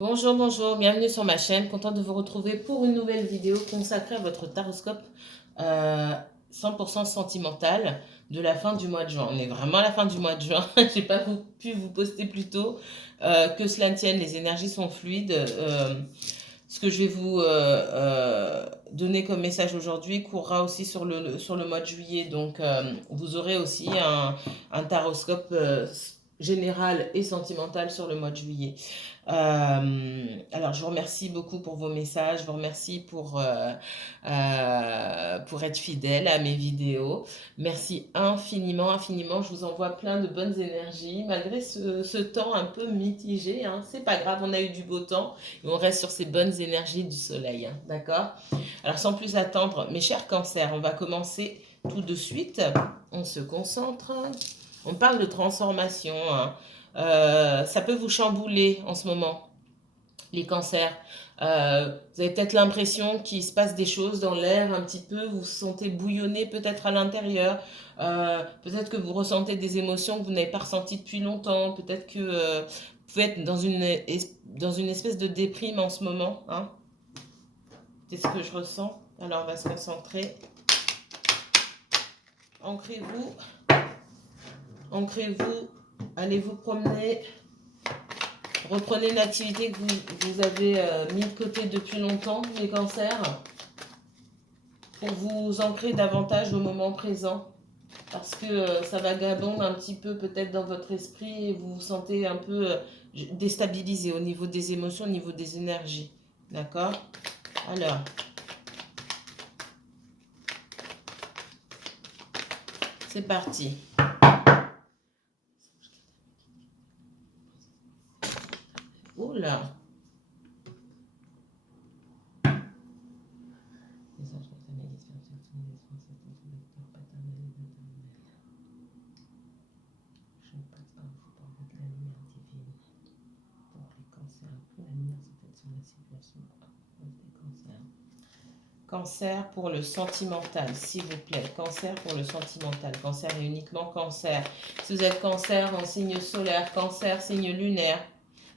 Bonjour, bonjour, bienvenue sur ma chaîne. Content de vous retrouver pour une nouvelle vidéo consacrée à votre taroscope euh, 100% sentimental de la fin du mois de juin. On est vraiment à la fin du mois de juin. J'ai pas pu vous poster plus tôt. Que cela ne tienne, les énergies sont fluides. Ce que je vais vous donner comme message aujourd'hui courra aussi sur le mois de juillet. Donc, vous aurez aussi un taroscope général et sentimental sur le mois de juillet. Alors, je vous remercie beaucoup pour vos messages. Je vous remercie pour être fidèle à mes vidéos. Merci infiniment, infiniment. Je vous envoie plein de bonnes énergies. Malgré ce temps un peu mitigé, hein, c'est pas grave, on a eu du beau temps. Et on reste sur ces bonnes énergies du soleil, hein, d'accord? Alors sans plus attendre, mes chers cancers, on va commencer tout de suite. On se concentre. On parle de transformation, hein. Ça peut vous chambouler en ce moment, les cancers. Vous avez peut-être l'impression qu'il se passe des choses dans l'air un petit peu, vous vous sentez bouillonner peut-être à l'intérieur, peut-être que vous ressentez des émotions que vous n'avez pas ressenties depuis longtemps, peut-être que vous pouvez être dans une espèce de déprime en ce moment, hein. C'est ce que je ressens. Alors on va se concentrer. Ancrez-vous, ancrez-vous, allez vous promener. Reprenez une activité que vous avez mis de côté depuis longtemps, les cancers, pour vous ancrer davantage au moment présent. Parce que ça vagabonde un petit peu peut-être dans votre esprit et vous vous sentez un peu déstabilisé au niveau des émotions, au niveau des énergies. D'accord? Alors, c'est parti. Oula! Cancer pour le sentimental, s'il vous plaît. Cancer pour le sentimental. Cancer et uniquement cancer. Si vous êtes cancer en signe solaire, cancer, signe lunaire,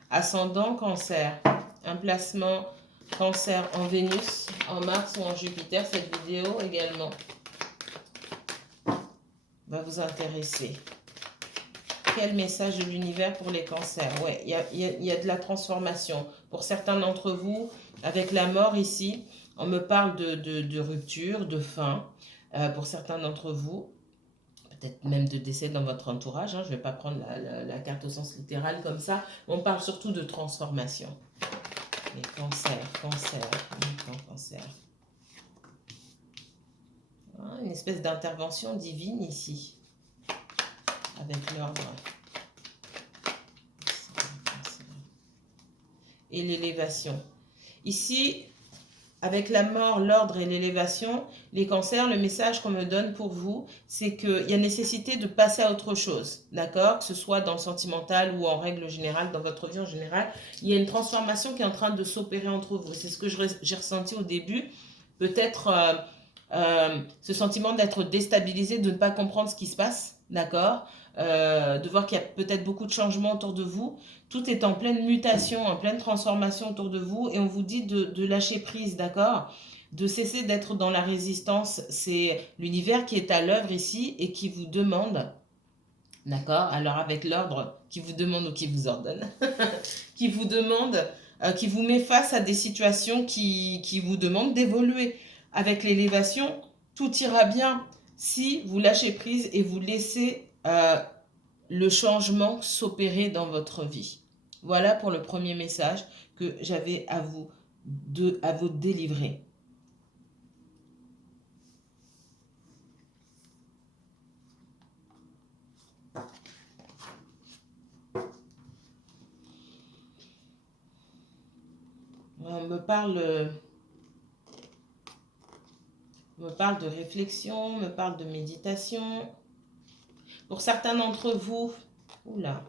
ascendant cancer, un placement cancer en Vénus, en Mars ou en Jupiter, cette vidéo également va vous intéresser. Quel message de l'univers pour les cancers? Ouais, il y a de la transformation. Pour certains d'entre vous, avec la mort ici, on me parle de rupture, de fin. Pour certains d'entre vous, peut-être même de décès dans votre entourage, hein, je ne vais pas prendre la carte au sens littéral comme ça. On parle surtout de transformation. Les cancers, cancer. Ah, une espèce d'intervention divine ici, avec l'ordre. Et l'élévation. Ici, avec la mort, l'ordre et l'élévation, les cancers, le message qu'on me donne pour vous, c'est qu'il y a nécessité de passer à autre chose, d'accord? Que ce soit dans le sentimental ou en règle générale, dans votre vie en général, il y a une transformation qui est en train de s'opérer entre vous. C'est ce que j'ai ressenti au début. Peut-être ce sentiment d'être déstabilisé, de ne pas comprendre ce qui se passe, d'accord? De voir qu'il y a peut-être beaucoup de changements autour de vous. Tout est en pleine mutation, en pleine transformation autour de vous et on vous dit de lâcher prise, d'accord? De cesser d'être dans la résistance. C'est l'univers qui est à l'œuvre ici et qui vous demande, d'accord? Alors avec l'ordre qui vous demande ou qui vous ordonne, qui vous demande, qui vous met face à des situations qui vous demandent d'évoluer. Avec l'élévation, tout ira bien si vous lâchez prise et vous laissez le changement s'opérer dans votre vie. Voilà pour le premier message que j'avais à vous délivrer. On me parle de réflexion, on me parle de méditation. Pour certains d'entre vous, oula.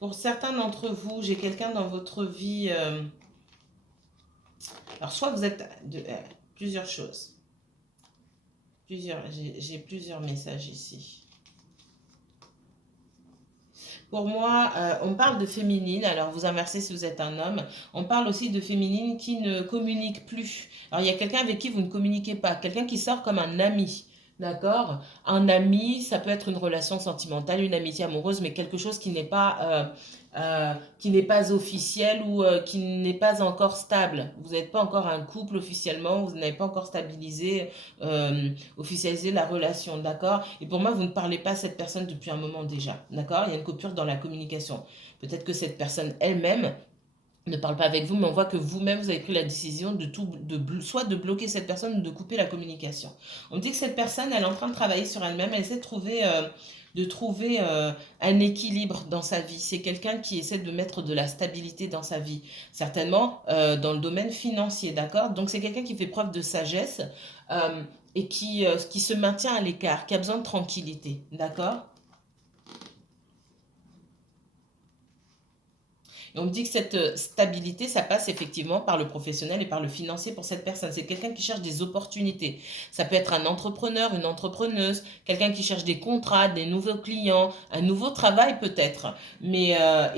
Pour certains d'entre vous, j'ai quelqu'un dans votre vie. Alors, soit vous êtes plusieurs choses. J'ai plusieurs messages ici. Pour moi, on parle de féminine, alors vous inversez si vous êtes un homme. On parle aussi de féminine qui ne communique plus. Alors il y a quelqu'un avec qui vous ne communiquez pas, quelqu'un qui sort comme un ami. D'accord? Un ami, ça peut être une relation sentimentale, une amitié amoureuse, mais quelque chose qui n'est pas officiel ou qui n'est pas encore stable. Vous n'êtes pas encore un couple officiellement, vous n'avez pas encore stabilisé, officialisé la relation, d'accord? Et pour moi, vous ne parlez pas à cette personne depuis un moment déjà, d'accord? Il y a une coupure dans la communication. Peut-être que cette personne elle-même ne parle pas avec vous, mais on voit que vous-même, vous avez pris la décision soit de bloquer cette personne ou de couper la communication. On me dit que cette personne, elle est en train de travailler sur elle-même, elle essaie de trouver un équilibre dans sa vie. C'est quelqu'un qui essaie de mettre de la stabilité dans sa vie, certainement dans le domaine financier, d'accord? Donc c'est quelqu'un qui fait preuve de sagesse et qui se maintient à l'écart, qui a besoin de tranquillité, d'accord? Et on me dit que cette stabilité, ça passe effectivement par le professionnel et par le financier pour cette personne. C'est quelqu'un qui cherche des opportunités. Ça peut être un entrepreneur, une entrepreneuse, quelqu'un qui cherche des contrats, des nouveaux clients, un nouveau travail peut-être. Et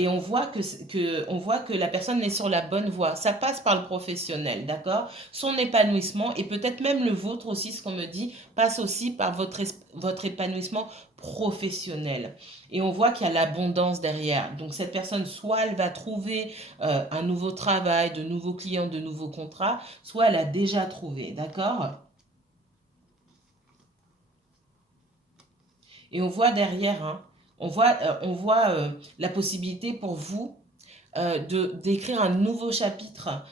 on voit que la personne est sur la bonne voie. Ça passe par le professionnel, d'accord? Son épanouissement et peut-être même le vôtre aussi, ce qu'on me dit, passe aussi par votre épanouissement professionnel. Et on voit qu'il y a l'abondance derrière. Donc cette personne, soit elle va trouver un nouveau travail, de nouveaux clients, de nouveaux contrats, soit elle a déjà trouvé, d'accord? Et on voit derrière, hein, on voit la possibilité pour vous d'écrire un nouveau chapitre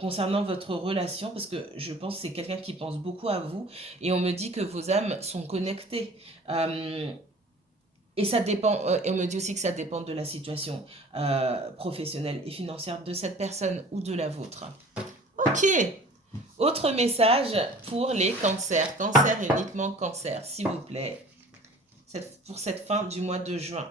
concernant votre relation, parce que je pense que c'est quelqu'un qui pense beaucoup à vous, et on me dit que vos âmes sont connectées. Et ça dépend, et on me dit aussi que ça dépend de la situation professionnelle et financière de cette personne ou de la vôtre. Ok, autre message pour les cancers. Cancer et uniquement cancer, s'il vous plaît, pour cette fin du mois de juin.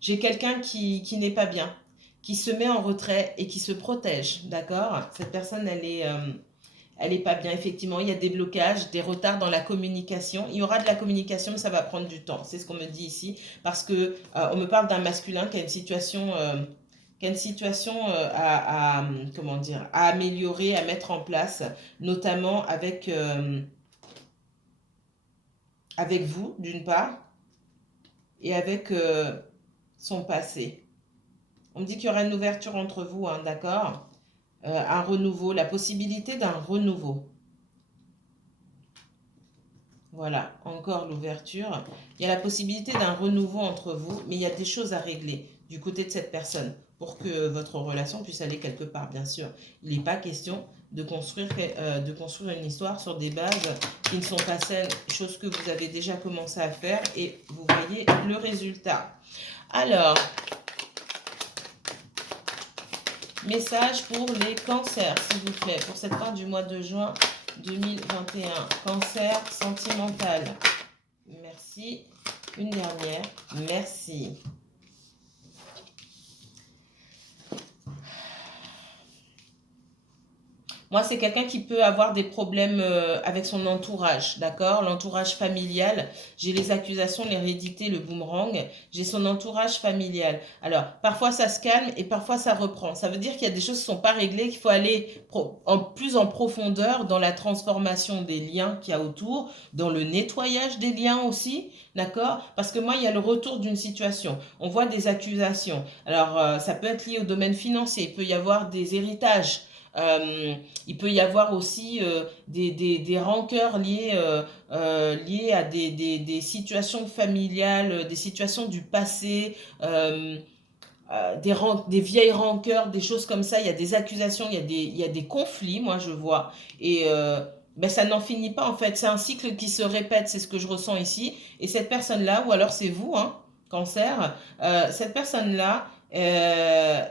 J'ai quelqu'un qui n'est pas bien, qui se met en retrait et qui se protège, d'accord? Cette personne, elle est pas bien, effectivement. Il y a des blocages, des retards dans la communication. Il y aura de la communication, mais ça va prendre du temps. C'est ce qu'on me dit ici. Parce que on me parle d'un masculin qui a une situation comment dire, à améliorer, à mettre en place, notamment avec vous, d'une part, et avec son passé. On me dit qu'il y aura une ouverture entre vous, hein, d'accord? Un renouveau, la possibilité d'un renouveau. Voilà, encore l'ouverture. Il y a la possibilité d'un renouveau entre vous, mais il y a des choses à régler du côté de cette personne pour que votre relation puisse aller quelque part, bien sûr. Il n'est pas question de construire une histoire sur des bases qui ne sont pas saines, chose que vous avez déjà commencé à faire et vous voyez le résultat. Alors, message pour les cancers, s'il vous plaît, pour cette fin du mois de juin 2021. Cancer sentimental. Merci. Une dernière. Merci. Moi, c'est quelqu'un qui peut avoir des problèmes avec son entourage, d'accord? L'entourage familial. J'ai les accusations, l'hérédité, le boomerang. J'ai son entourage familial. Alors, parfois ça se calme et parfois ça reprend. Ça veut dire qu'il y a des choses qui ne sont pas réglées, qu'il faut aller plus en profondeur dans la transformation des liens qu'il y a autour, dans le nettoyage des liens aussi, d'accord? Parce que moi, il y a le retour d'une situation. On voit des accusations. Alors, ça peut être lié au domaine financier. Il peut y avoir des héritages. Il peut y avoir aussi des rancœurs liées à des situations familiales, des situations du passé, des vieilles rancœurs, des choses comme ça. Il y a des accusations, il y a des conflits, moi je vois. Et ben, ça n'en finit pas en fait. C'est un cycle qui se répète, c'est ce que je ressens ici. Et cette personne-là, ou alors c'est vous, hein, cancer, cette personne-là, elle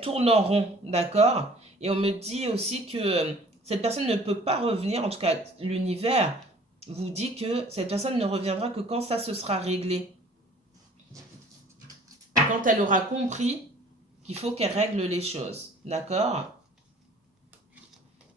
tourne en rond, d'accord? Et on me dit aussi que cette personne ne peut pas revenir, en tout cas l'univers vous dit que cette personne ne reviendra que quand ça se sera réglé. Quand elle aura compris qu'il faut qu'elle règle les choses, d'accord?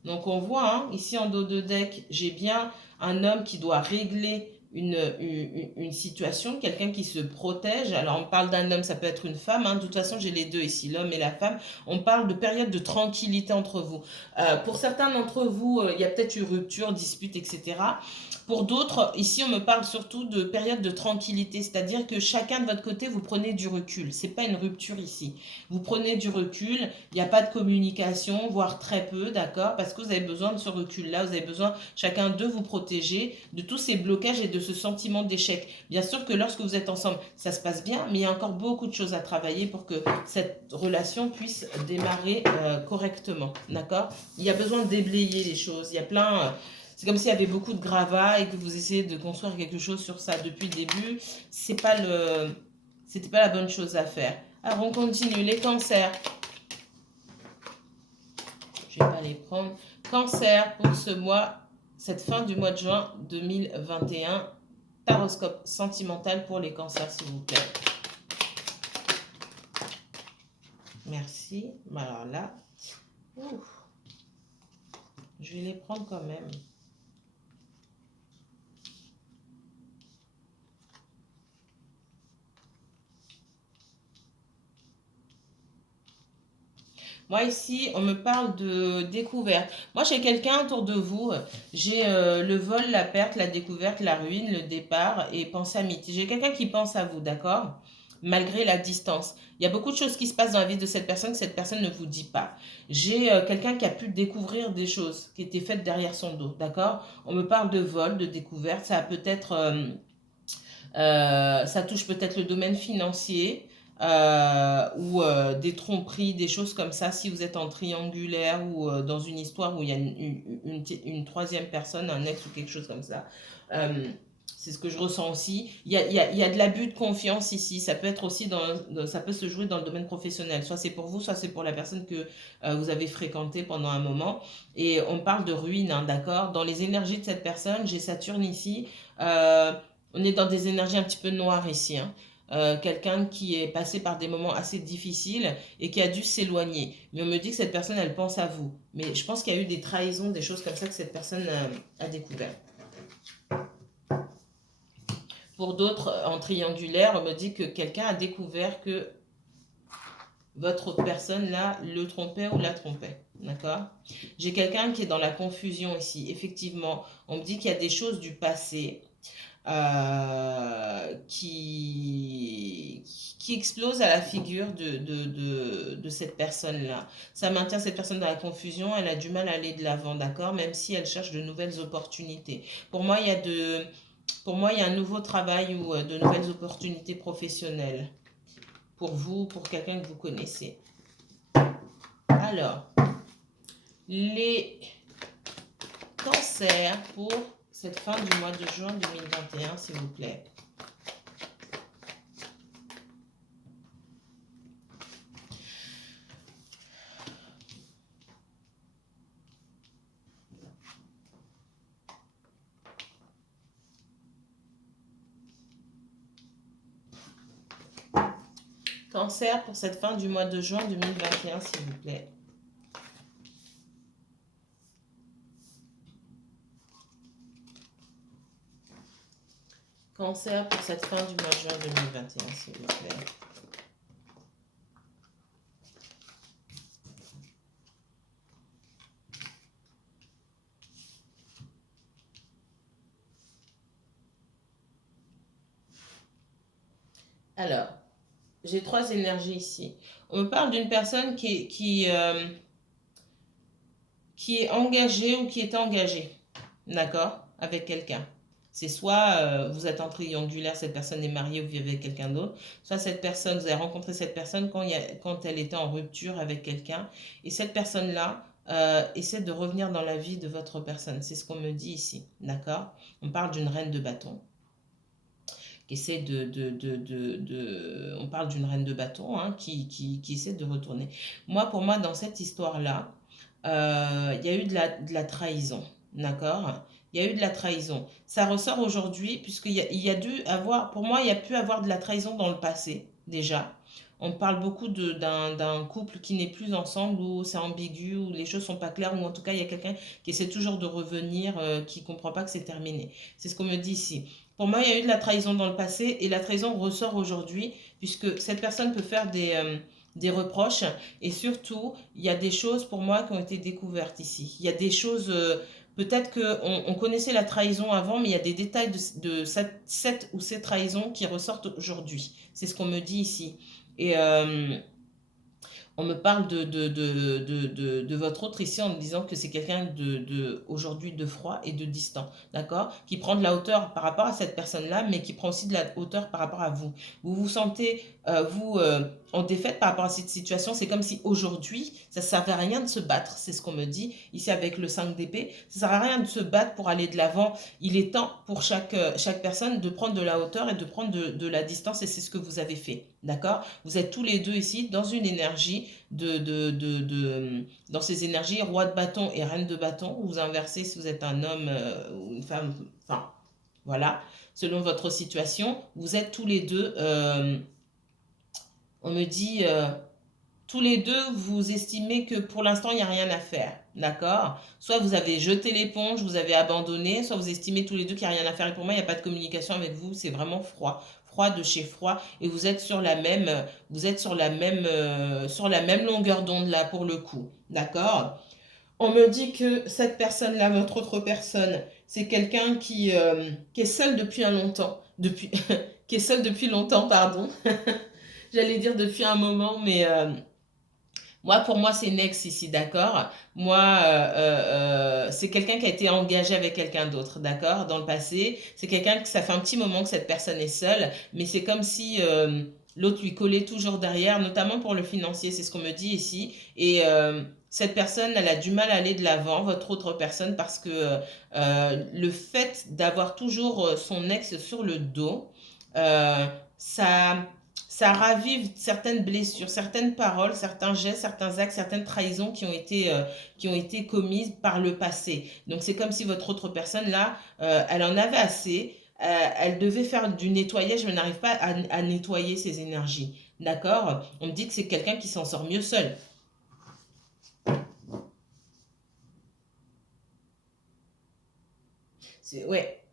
Donc on voit, hein, ici en dos de deck, j'ai bien un homme qui doit régler une situation, quelqu'un qui se protège. Alors on parle d'un homme, ça peut être une femme, hein. De toute façon j'ai les deux ici, l'homme et la femme. On parle de période de tranquillité entre vous. Pour certains d'entre vous, il y a peut-être eu rupture, dispute, etc. Pour d'autres, ici, on me parle surtout de période de tranquillité, c'est-à-dire que chacun de votre côté, vous prenez du recul. C'est pas une rupture ici. Vous prenez du recul, il n'y a pas de communication, voire très peu, d'accord? Parce que vous avez besoin de ce recul-là, vous avez besoin chacun de vous protéger de tous ces blocages et de ce sentiment d'échec. Bien sûr que lorsque vous êtes ensemble, ça se passe bien, mais il y a encore beaucoup de choses à travailler pour que cette relation puisse démarrer correctement, d'accord? Il y a besoin de déblayer les choses, il y a plein... c'est comme s'il y avait beaucoup de gravats et que vous essayez de construire quelque chose sur ça depuis le début. C'était pas la bonne chose à faire. Alors on continue. Les cancers. Je vais pas les prendre. Cancer pour ce mois, cette fin du mois de juin 2021. Taroscope sentimental pour les cancers, s'il vous plaît. Merci. Alors là, je vais les prendre quand même. Moi, ici, on me parle de découverte. Moi, j'ai quelqu'un autour de vous. J'ai le vol, la perte, la découverte, la ruine, le départ et pensée amitié. J'ai quelqu'un qui pense à vous, d'accord? Malgré la distance. Il y a beaucoup de choses qui se passent dans la vie de cette personne que cette personne ne vous dit pas. J'ai quelqu'un qui a pu découvrir des choses qui étaient faites derrière son dos, d'accord? On me parle de vol, de découverte. Ça peut être... ça touche peut-être le domaine financier ou des tromperies, des choses comme ça. Si vous êtes en triangulaire ou dans une histoire où il y a une troisième personne, un ex ou quelque chose comme ça. C'est ce que je ressens aussi. Il y a de l'abus de confiance ici. Ça peut être aussi ça peut se jouer dans le domaine professionnel. Soit c'est pour vous, soit c'est pour la personne que vous avez fréquentée pendant un moment. Et on parle de ruine, hein, d'accord? Dans les énergies de cette personne, j'ai Saturne ici. On est dans des énergies un petit peu noires ici, hein. Quelqu'un qui est passé par des moments assez difficiles et qui a dû s'éloigner. Mais on me dit que cette personne, elle pense à vous. Mais je pense qu'il y a eu des trahisons, des choses comme ça que cette personne a découvert. Pour d'autres, en triangulaire, on me dit que quelqu'un a découvert que votre personne là le trompait ou la trompait. D'accord? J'ai quelqu'un qui est dans la confusion ici. Effectivement, on me dit qu'il y a des choses du passé qui explose à la figure de cette personne-là. Ça maintient cette personne dans la confusion, elle a du mal à aller de l'avant, d'accord? Même si elle cherche de nouvelles opportunités. Pour moi, il y a un nouveau travail ou de nouvelles opportunités professionnelles. Pour vous, pour quelqu'un que vous connaissez. Alors, les cancers pour cette fin du mois de juin 2021, s'il vous plaît. Cancer pour cette fin du mois de juin 2021, s'il vous plaît. Cancer pour cette fin du mois de juin 2021, s'il vous plaît. Alors, j'ai trois énergies ici. On me parle d'une personne qui est engagée ou qui est engagée, d'accord, avec quelqu'un. C'est soit vous êtes en triangulaire, cette personne est mariée ou vivez avec quelqu'un d'autre, soit cette personne, vous avez rencontré cette personne quand elle était en rupture avec quelqu'un, et cette personne-là essaie de revenir dans la vie de votre personne. C'est ce qu'on me dit ici, d'accord? On parle d'une reine de bâton qui essaie on parle d'une reine de bâton, hein, qui essaie de retourner. Pour moi, dans cette histoire-là, il y a eu de la trahison, d'accord? Il y a eu de la trahison. Ça ressort aujourd'hui, puisqu'il y a dû avoir, pour moi, il y a pu avoir de la trahison dans le passé, déjà. On parle beaucoup d'un couple qui n'est plus ensemble, où c'est ambigu, où les choses sont pas claires, ou en tout cas, il y a quelqu'un qui essaie toujours de revenir, qui comprend pas que c'est terminé. C'est ce qu'on me dit ici. Pour moi, il y a eu de la trahison dans le passé et la trahison ressort aujourd'hui puisque cette personne peut faire des reproches et surtout, il y a des choses pour moi qui ont été découvertes ici. Il y a des choses, peut-être qu'on connaissait la trahison avant, mais il y a des détails de cette ou ces trahisons qui ressortent aujourd'hui. C'est ce qu'on me dit ici. Et on me parle de votre autre ici en me disant que c'est quelqu'un aujourd'hui de froid et de distant, d'accord? Qui prend de la hauteur par rapport à cette personne-là, mais qui prend aussi de la hauteur par rapport à vous. Vous vous sentez, en défaite par rapport à cette situation. C'est comme si aujourd'hui, ça ne servait à rien de se battre. C'est ce qu'on me dit ici avec le 5 d'épée. Ça ne sert à rien de se battre pour aller de l'avant. Il est temps pour chaque personne de prendre de la hauteur et de prendre de la distance et c'est ce que vous avez fait, d'accord? Vous êtes tous les deux ici dans une énergie dans ces énergies, roi de bâton et reine de bâton, vous inversez si vous êtes un homme ou une femme, enfin, voilà, selon votre situation, vous êtes tous les deux, on me dit, tous les deux, vous estimez que pour l'instant, il n'y a rien à faire, d'accord? Soit vous avez jeté l'éponge, vous avez abandonné, soit vous estimez tous les deux qu'il n'y a rien à faire. Et pour moi, il n'y a pas de communication avec vous, c'est vraiment froid, froid de chez froid. Et vous êtes sur la même, sur la même longueur d'onde là pour le coup, d'accord? On me dit que cette personne-là, votre autre personne, c'est quelqu'un qui est seul depuis un longtemps, qui est seul depuis longtemps, pardon. J'allais dire depuis un moment, mais moi, pour moi, c'est Nex ici, d'accord? Moi, c'est quelqu'un qui a été engagé avec quelqu'un d'autre, d'accord? Dans le passé, c'est quelqu'un que ça fait un petit moment que cette personne est seule, mais c'est comme si l'autre lui collait toujours derrière, notamment pour le financier, c'est ce qu'on me dit ici. Et cette personne, elle a du mal à aller de l'avant, votre autre personne, parce que le fait d'avoir toujours son ex sur le dos, euh, ça ça ravive certaines blessures, certaines paroles, certains gestes, certains actes, certaines trahisons qui ont été commises par le passé. Donc c'est comme si votre autre personne, là, elle en avait assez, elle devait faire du nettoyage, mais n'arrive pas à nettoyer ses énergies. D'accord? On me dit que c'est quelqu'un qui s'en sort mieux seul. Ouais,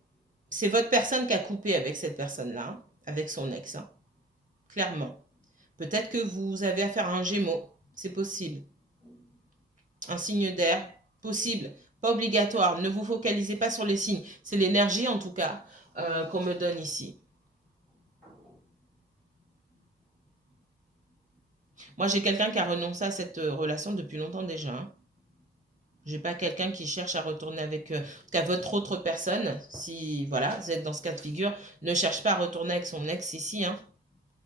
c'est votre personne qui a coupé avec cette personne-là, hein, avec son ex, hein, clairement. Peut-être que vous avez affaire à un gémeau, c'est possible. Un signe d'air, possible, pas obligatoire. Ne vous focalisez pas sur les signes. C'est l'énergie en tout cas qu'on me donne ici. Moi, j'ai quelqu'un qui a renoncé à cette relation depuis longtemps déjà, hein. J'ai pas quelqu'un qui cherche à retourner avec votre autre personne. Si voilà, vous êtes dans ce cas de figure, ne cherche pas à retourner avec son ex ici, hein.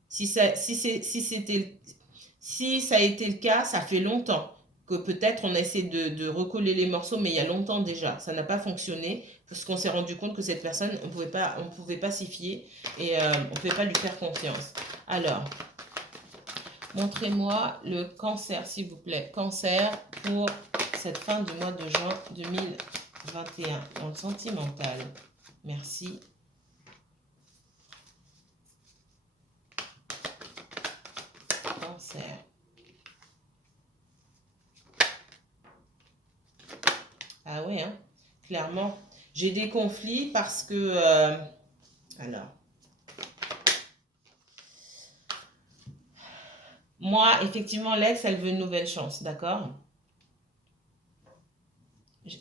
Si ça a été le cas, ça fait longtemps que peut-être on a essayé recoller les morceaux, mais il y a longtemps déjà. Ça n'a pas fonctionné parce qu'on s'est rendu compte que cette personne, on pouvait pas s'y fier et on ne pouvait pas lui faire confiance. Alors, montrez-moi le cancer, s'il vous plaît. Cancer pour cette fin du mois de juin 2021 dans le sentimental. Merci. Cancer. Ah oui, hein, clairement. J'ai des conflits parce que... alors. Moi, effectivement, l'ex, elle veut une nouvelle chance, d'accord?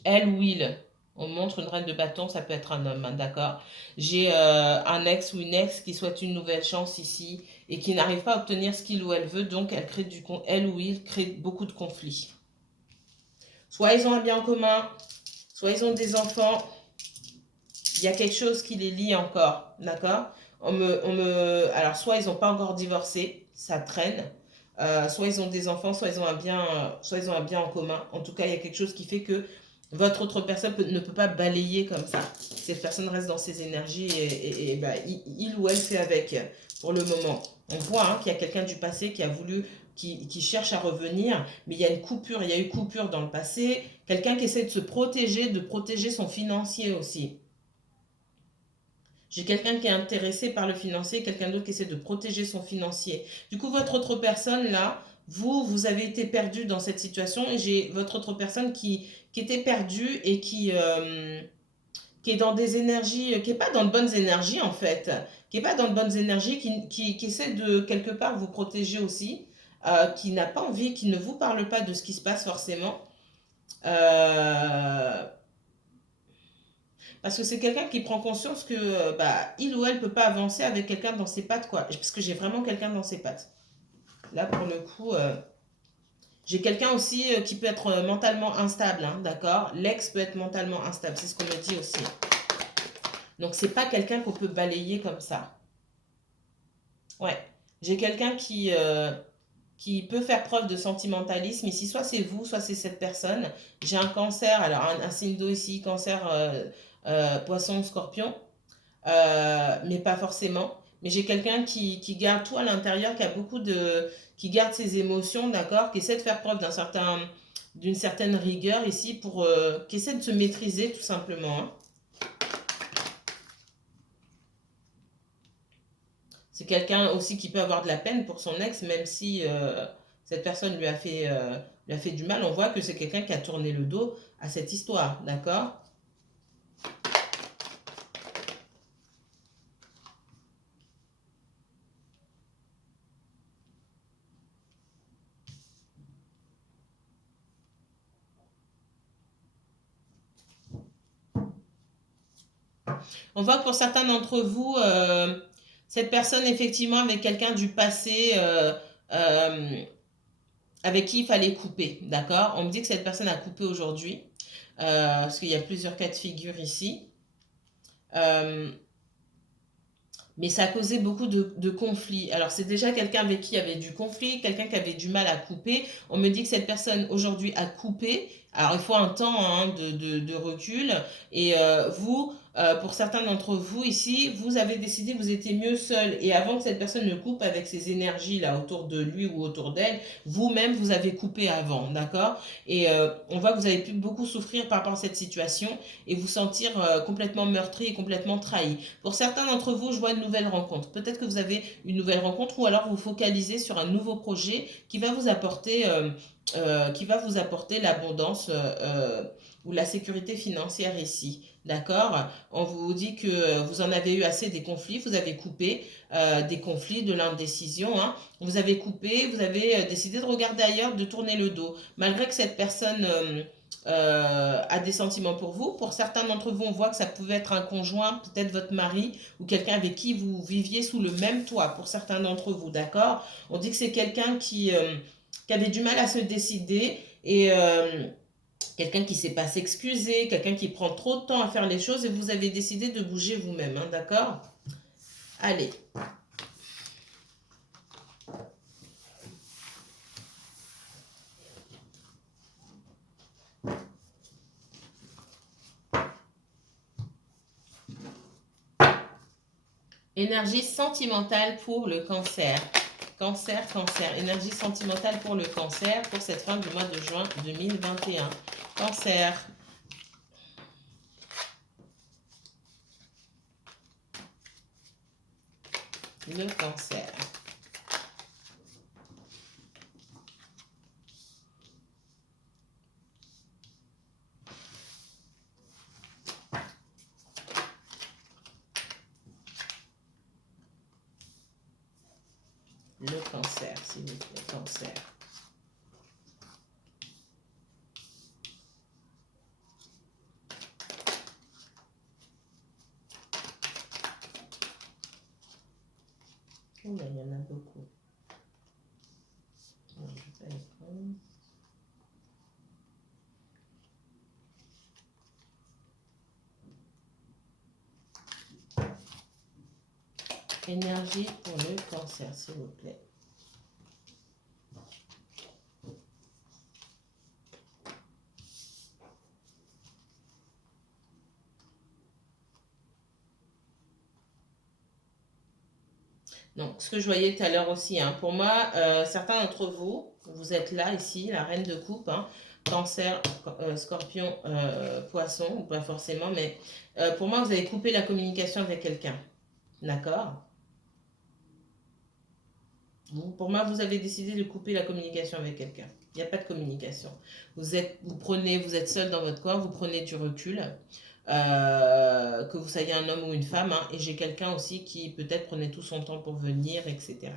Elle ou il. On montre une reine de bâton, ça peut être un homme, hein, d'accord? J'ai un ex ou une ex qui souhaite une nouvelle chance ici et qui n'arrive pas à obtenir ce qu'il ou elle veut, donc elle ou il crée beaucoup de conflits. Soit ils ont un bien en commun, soit ils ont des enfants, il y a quelque chose qui les lie encore, d'accord? Alors, soit ils n'ont pas encore divorcé, ça traîne, soit ils ont des enfants, soit ils ont un bien en commun. En tout cas, il y a quelque chose qui fait que votre autre personne ne peut pas balayer comme ça. Cette personne reste dans ses énergies et bah, il ou elle fait avec pour le moment. On voit hein, qu'il y a quelqu'un du passé qui a voulu qui cherche à revenir, mais il y a une coupure, il y a eu coupure dans le passé. Quelqu'un qui essaie de se protéger, de protéger son financier aussi. J'ai quelqu'un qui est intéressé par le financier, quelqu'un d'autre qui essaie de protéger son financier. Du coup, votre autre personne, là, vous avez été perdu dans cette situation et j'ai votre autre personne qui était perdue et qui est dans des énergies, qui n'est pas dans de bonnes énergies en fait, qui n'est pas dans de bonnes énergies, qui essaie de quelque part vous protéger aussi, qui n'a pas envie, qui ne vous parle pas de ce qui se passe forcément. Parce que c'est quelqu'un qui prend conscience que il ou elle peut pas avancer avec quelqu'un dans ses pattes, quoi. Parce que j'ai vraiment quelqu'un dans ses pattes. Là, pour le coup, j'ai quelqu'un aussi qui peut être mentalement instable, hein, d'accord. L'ex peut être mentalement instable, c'est ce qu'on me dit aussi. Donc, c'est pas quelqu'un qu'on peut balayer comme ça. Ouais. J'ai quelqu'un qui peut faire preuve de sentimentalisme. Ici, soit c'est vous, soit c'est cette personne. J'ai un cancer, alors un signe d'eau ici, cancer, poisson, scorpion. Mais pas forcément. Mais j'ai quelqu'un qui garde tout à l'intérieur, qui garde ses émotions, d'accord, qui essaie de faire preuve d'une certaine rigueur ici qui essaie de se maîtriser tout simplement, hein. C'est quelqu'un aussi qui peut avoir de la peine pour son ex, même si cette personne lui a fait du mal. On voit que c'est quelqu'un qui a tourné le dos à cette histoire, d'accord? On voit que pour certains d'entre vous, cette personne, effectivement, avec quelqu'un du passé, euh, avec qui il fallait couper, d'accord? On me dit que cette personne a coupé aujourd'hui, parce qu'il y a plusieurs cas de figure ici. Euh, mais ça a causé beaucoup de conflits. Alors, c'est déjà quelqu'un avec qui il y avait du conflit, quelqu'un qui avait du mal à couper. On me dit que cette personne, aujourd'hui, a coupé. Alors, il faut un temps, hein, de recul. Et vous, pour certains d'entre vous ici, vous avez décidé que vous étiez mieux seul. Et avant que cette personne ne coupe avec ses énergies là autour de lui ou autour d'elle, vous-même, vous avez coupé avant, d'accord? Et on voit que vous avez pu beaucoup souffrir par rapport à cette situation et vous sentir complètement meurtri et complètement trahi. Pour certains d'entre vous, je vois une nouvelle rencontre. Peut-être que vous avez une nouvelle rencontre ou alors vous focalisez sur un nouveau projet qui va vous apporter l'abondance ou la sécurité financière ici. D'accord? On vous dit que vous en avez eu assez des conflits, vous avez coupé des conflits, de l'indécision, hein. Vous avez coupé, vous avez décidé de regarder ailleurs, de tourner le dos. Malgré que cette personne a des sentiments pour vous. Pour certains d'entre vous, on voit que ça pouvait être un conjoint, peut-être votre mari ou quelqu'un avec qui vous viviez sous le même toit. Pour certains d'entre vous, d'accord? On dit que c'est quelqu'un qui avait du mal à se décider et quelqu'un qui ne sait pas s'excuser, quelqu'un qui prend trop de temps à faire les choses et vous avez décidé de bouger vous-même, hein, d'accord? Allez. Énergie sentimentale pour le cancer. Cancer, cancer. Énergie sentimentale pour le cancer pour cette fin du mois de juin 2021. Cancer. Le cancer. Le cancer, s'il vous plaît, cancer. Oh là, il y en a beaucoup. Bon, je vais pas les prendre. Énergie pour le cancer, s'il vous plaît. Donc, ce que je voyais tout à l'heure aussi, hein, pour moi, certains d'entre vous, vous êtes là, ici, la reine de coupe, hein, cancer, scorpion, poisson, ou pas forcément, mais pour moi, vous avez coupé la communication avec quelqu'un. D'accord? Pour moi, vous avez décidé de couper la communication avec quelqu'un. Il n'y a pas de communication. Vous êtes seul dans votre corps, vous prenez du recul. que vous soyez un homme ou une femme, hein, et j'ai quelqu'un aussi qui peut-être prenait tout son temps pour venir, etc.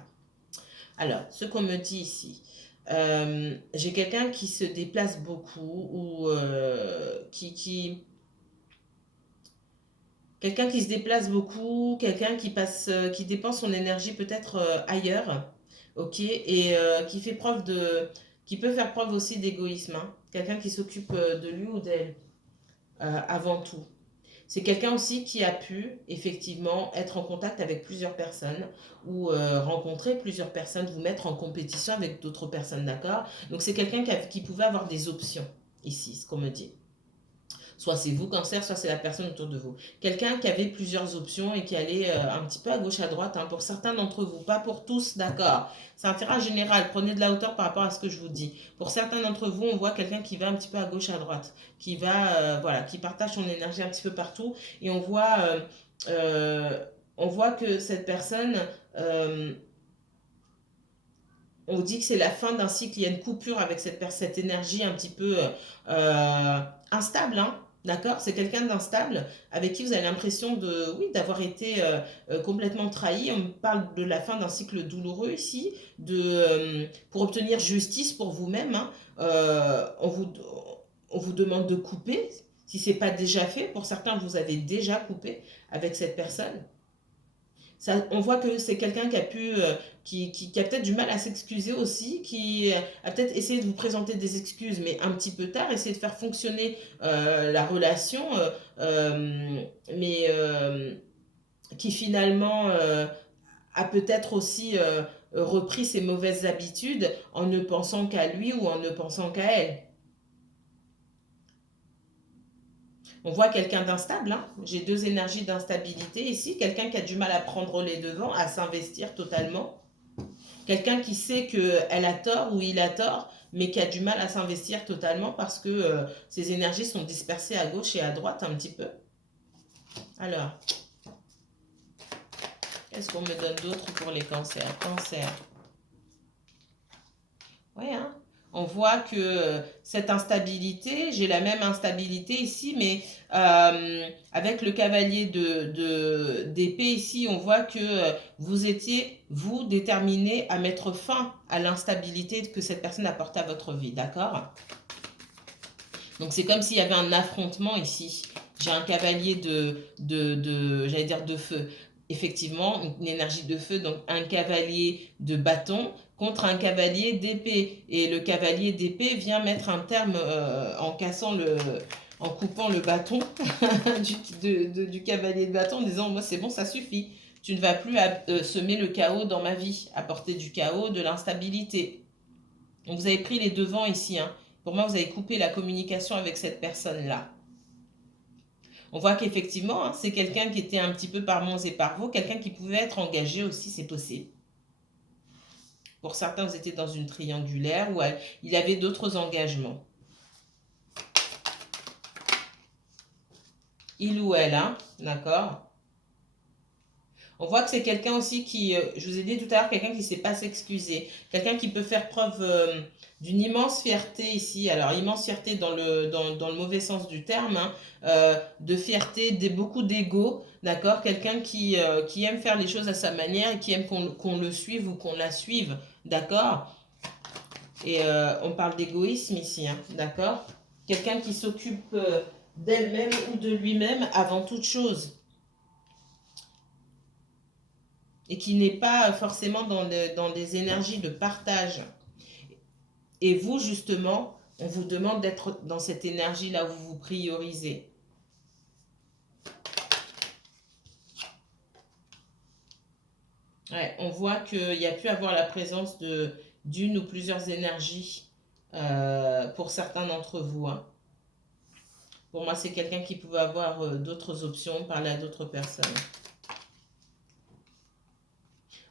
Alors, ce qu'on me dit ici, j'ai quelqu'un qui se déplace beaucoup ou quelqu'un qui se déplace beaucoup, quelqu'un qui passe, qui dépense son énergie peut-être ailleurs, ok, et qui peut faire preuve aussi d'égoïsme, hein. Quelqu'un qui s'occupe de lui ou d'elle avant tout. C'est quelqu'un aussi qui a pu effectivement être en contact avec plusieurs personnes ou rencontrer plusieurs personnes, vous mettre en compétition avec d'autres personnes, d'accord? Donc c'est quelqu'un qui pouvait avoir des options ici, ce qu'on me dit. Soit c'est vous, cancer, soit c'est la personne autour de vous. Quelqu'un qui avait plusieurs options et qui allait un petit peu à gauche, à droite, hein, pour certains d'entre vous, pas pour tous, d'accord. C'est un terrain général, prenez de la hauteur par rapport à ce que je vous dis. Pour certains d'entre vous, on voit quelqu'un qui va un petit peu à gauche, à droite, qui va, voilà, qui partage son énergie un petit peu partout. Et on voit que cette personne, euh, on dit que c'est la fin d'un cycle, il y a une coupure avec cette énergie un petit peu instable, hein, d'accord? C'est quelqu'un d'instable avec qui vous avez l'impression de, oui, d'avoir été complètement trahi. On parle de la fin d'un cycle douloureux ici, pour obtenir justice pour vous-même, hein, on vous demande de couper, si ce n'est pas déjà fait. Pour certains, vous avez déjà coupé avec cette personne. Ça, on voit que c'est quelqu'un qui a pu, qui a peut-être du mal à s'excuser aussi, qui a peut-être essayé de vous présenter des excuses, mais un petit peu tard, essayer de faire fonctionner la relation, mais qui finalement a peut-être aussi repris ses mauvaises habitudes en ne pensant qu'à lui ou en ne pensant qu'à elle. On voit quelqu'un d'instable, hein. J'ai deux énergies d'instabilité ici. Quelqu'un qui a du mal à prendre les devants, à s'investir totalement. Quelqu'un qui sait qu'elle a tort ou il a tort, mais qui a du mal à s'investir totalement parce que ses énergies sont dispersées à gauche et à droite un petit peu. Alors, qu'est-ce qu'on me donne d'autre pour les cancers? Cancer. Oui, hein. On voit que cette instabilité, j'ai la même instabilité ici, mais avec le cavalier d'épée ici, on voit que vous étiez, vous, déterminé à mettre fin à l'instabilité que cette personne apporte à votre vie, d'accord? Donc c'est comme s'il y avait un affrontement ici. J'ai un cavalier j'allais dire de feu. Effectivement, une énergie de feu, donc un cavalier de bâton contre un cavalier d'épée. Et le cavalier d'épée vient mettre un terme en coupant le bâton du cavalier de bâton en disant, moi c'est bon, ça suffit. Tu ne vas plus semer le chaos dans ma vie, apporter du chaos, de l'instabilité. Donc vous avez pris les devants ici, hein. Pour moi, vous avez coupé la communication avec cette personne-là. On voit qu'effectivement, hein, c'est quelqu'un qui était un petit peu par Mons et par vous, quelqu'un qui pouvait être engagé aussi, c'est possible. Pour certains, vous étiez dans une triangulaire où il avait d'autres engagements. Il ou elle, hein, d'accord? On voit que c'est quelqu'un aussi qui, je vous ai dit tout à l'heure, quelqu'un qui ne sait pas s'excuser. Quelqu'un qui peut faire preuve d'une immense fierté ici. Alors, immense fierté dans le mauvais sens du terme, hein, de fierté, beaucoup d'ego, d'accord? Quelqu'un qui aime faire les choses à sa manière et qui aime qu'on le suive ou qu'on la suive, d'accord? Et on parle d'égoïsme ici, hein, d'accord? Quelqu'un qui s'occupe d'elle-même ou de lui-même avant toute chose. Et qui n'est pas forcément dans des énergies de partage. Et vous, justement, on vous demande d'être dans cette énergie-là où vous vous priorisez. Ouais, on voit qu'il y a pu avoir la présence d'une ou plusieurs énergies pour certains d'entre vous, hein. Pour moi, c'est quelqu'un qui pouvait avoir d'autres options, parler à d'autres personnes.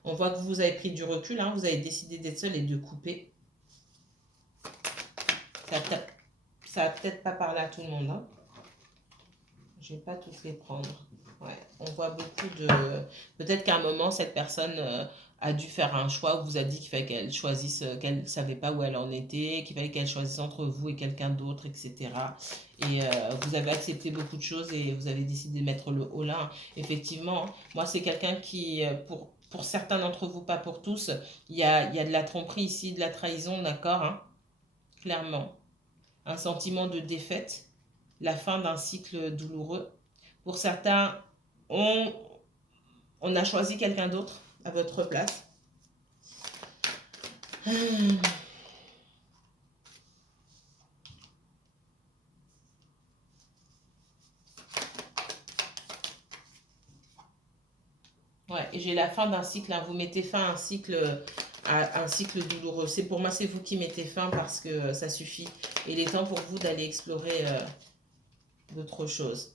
On voit que vous avez pris du recul, hein, vous avez décidé d'être seul et de couper. Ça va peut-être pas parler à tout le monde, hein. Je vais pas toutes les prendre. Ouais, on voit beaucoup de... Peut-être qu'à un moment, cette personne a dû faire un choix, ou vous a dit qu'il fallait qu'elle choisisse, qu'elle ne savait pas où elle en était, qu'il fallait qu'elle choisisse entre vous et quelqu'un d'autre, etc. Et vous avez accepté beaucoup de choses et vous avez décidé de mettre le haut là. Effectivement, moi, c'est quelqu'un qui, pour certains d'entre vous, pas pour tous, il y a de la tromperie ici, de la trahison, d'accord, hein, clairement. Un sentiment de défaite, la fin d'un cycle douloureux. Pour certains, on, on a choisi quelqu'un d'autre à votre place. Ouais, et j'ai la fin d'un cycle, hein. Vous mettez fin à un cycle douloureux. C'est pour moi, c'est vous qui mettez fin parce que ça suffit. Et il est temps pour vous d'aller explorer d'autres choses.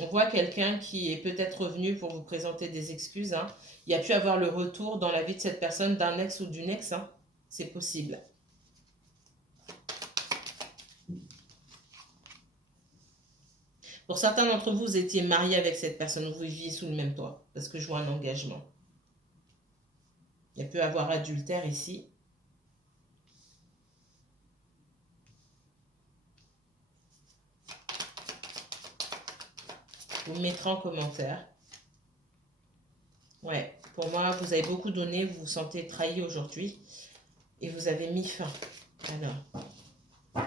On voit quelqu'un qui est peut-être revenu pour vous présenter des excuses, hein. Il y a pu avoir le retour dans la vie de cette personne d'un ex ou d'une ex, hein. C'est possible. Pour certains d'entre vous, vous étiez marié avec cette personne, vous viviez sous le même toit, parce que je vois un engagement. Il y a pu avoir adultère ici. Vous me mettrez en commentaire. Ouais, pour moi, vous avez beaucoup donné, vous vous sentez trahi aujourd'hui et vous avez mis fin. Alors,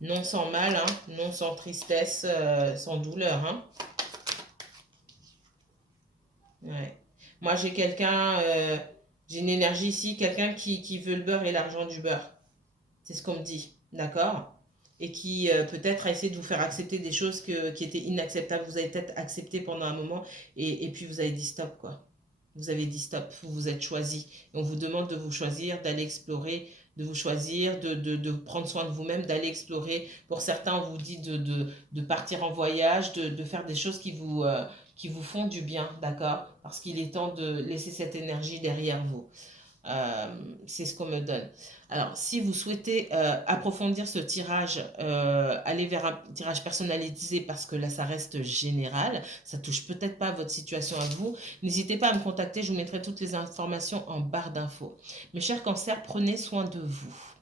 non sans mal, hein, non sans tristesse, sans douleur, hein. Ouais. Moi, j'ai quelqu'un, j'ai une énergie ici, quelqu'un qui veut le beurre et l'argent du beurre. C'est ce qu'on me dit, d'accord? Et qui peut-être a essayé de vous faire accepter des choses qui étaient inacceptables. Vous avez peut-être accepté pendant un moment et puis vous avez dit stop, quoi. Vous avez dit stop, vous vous êtes choisi. Et on vous demande de vous choisir, d'aller explorer, de vous choisir, de prendre soin de vous-même, d'aller explorer. Pour certains, on vous dit de partir en voyage, de faire des choses qui vous font du bien, d'accord? Parce qu'il est temps de laisser cette énergie derrière vous. C'est ce qu'on me donne. Alors, si vous souhaitez approfondir ce tirage, aller vers un tirage personnalisé parce que là, ça reste général, ça touche peut-être pas à votre situation à vous, n'hésitez pas à me contacter, je vous mettrai toutes les informations en barre d'infos. Mes chers cancers, prenez soin de vous.